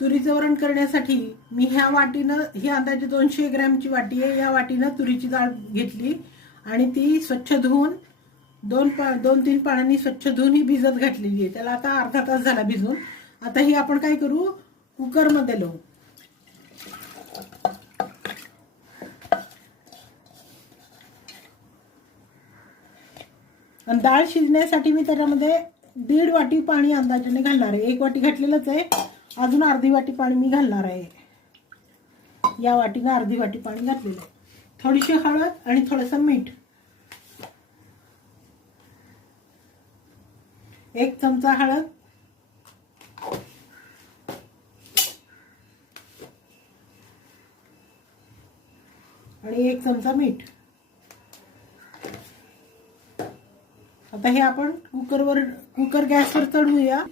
तुरीचं वरण करण्यासाठी मी ह्या वाटीनं, ही अंदाजे 200 ग्रॅमची वाटी आहे, या वाटीनं तुरीची डाळ घेतली आणि ती स्वच्छ धुवून 2-3 पाण्याने स्वच्छ धुवून ही भिजत घातलेली आहे. त्याला आता अर्धा तास झाला भिजून. आता ही आपण काय करू, कुकरमध्ये लावू. आणि डाळ शिजण्यासाठी मी त्याच्यामध्ये 1.5 वाटी पाणी अंदाजाने घालणार आहे. 1 वाटी घातलेलंच आहे, अजून अर्धी वाटी पाणी मी घालणार आहे. या वाटीनं अर्धी वाटी पाणी घातलेलं आहे. थोडीशी हळद आणि थोडंसं मीठ, 1 चमचा हळद, आणि 1 चमचा मीठ. आता हे आपण कुकर गॅसवर चढवूया.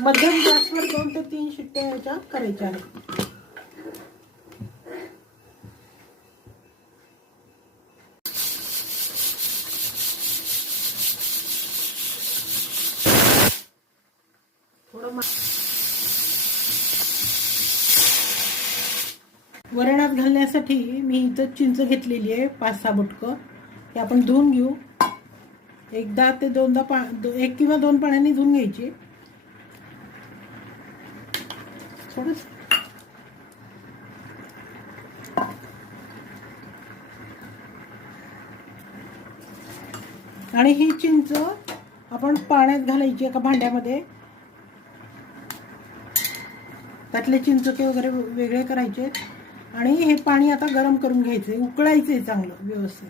मध्यम गॅसवर 2 ते 3 शिट्ट्या याच्या करायच्या आहेत. वरणात घालण्यासाठी मी इथं चिंच घेतलेली आहे 5-6 बुटकं. हे आपण धुवून घेऊ. 1 ते 2दा 1 किंवा 2 पाण्याने धुवून घ्यायची. थोडंसं आणि ही चिंच आपण पाण्यात घालायची एका भांड्यामध्ये. त्यातले चिंचके वगैरे वेगळे करायचे आणि हे पाणी आता गरम करून घ्यायचंय, उकळायचंय चांगलं व्यवस्थित.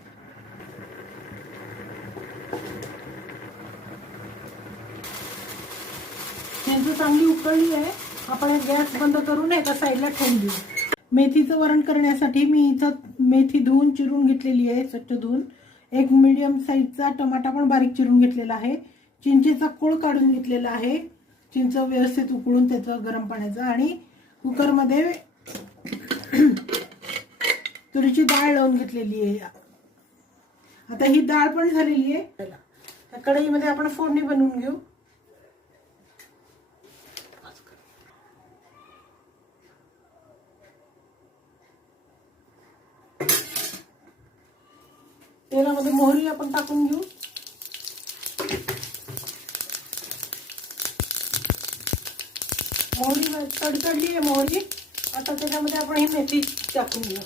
चिंच चांगली उकळली आहे. आपण गॅस बंद करून एका साईडला ठेवून देऊ. मेथीचं वरण करण्यासाठी मी इथं मेथी धुवून चिरून घेतलेली आहे, स्वच्छ धुवून. 1 मीडियम साईजचा टमाटा पण बारीक चिरून घेतलेला आहे. चिंचेचा कोळ काढून घेतलेला आहे, चिंच व्यवस्थित उकळून त्याचं गरम पाण्याचं. आणि कुकरमध्ये तुरीची डाळ लावून घेतलेली आहे. आता ही डाळ पण झालेली आहे. त्या कढईमध्ये आपण फोडणी बनवून घेऊ. तेलामध्ये मोहरी आपण टाकून घेऊ. मोहरी तडतडली आहे मोहरी. आता त्याच्यामध्ये आपण ही मेथी टाकून घेऊ.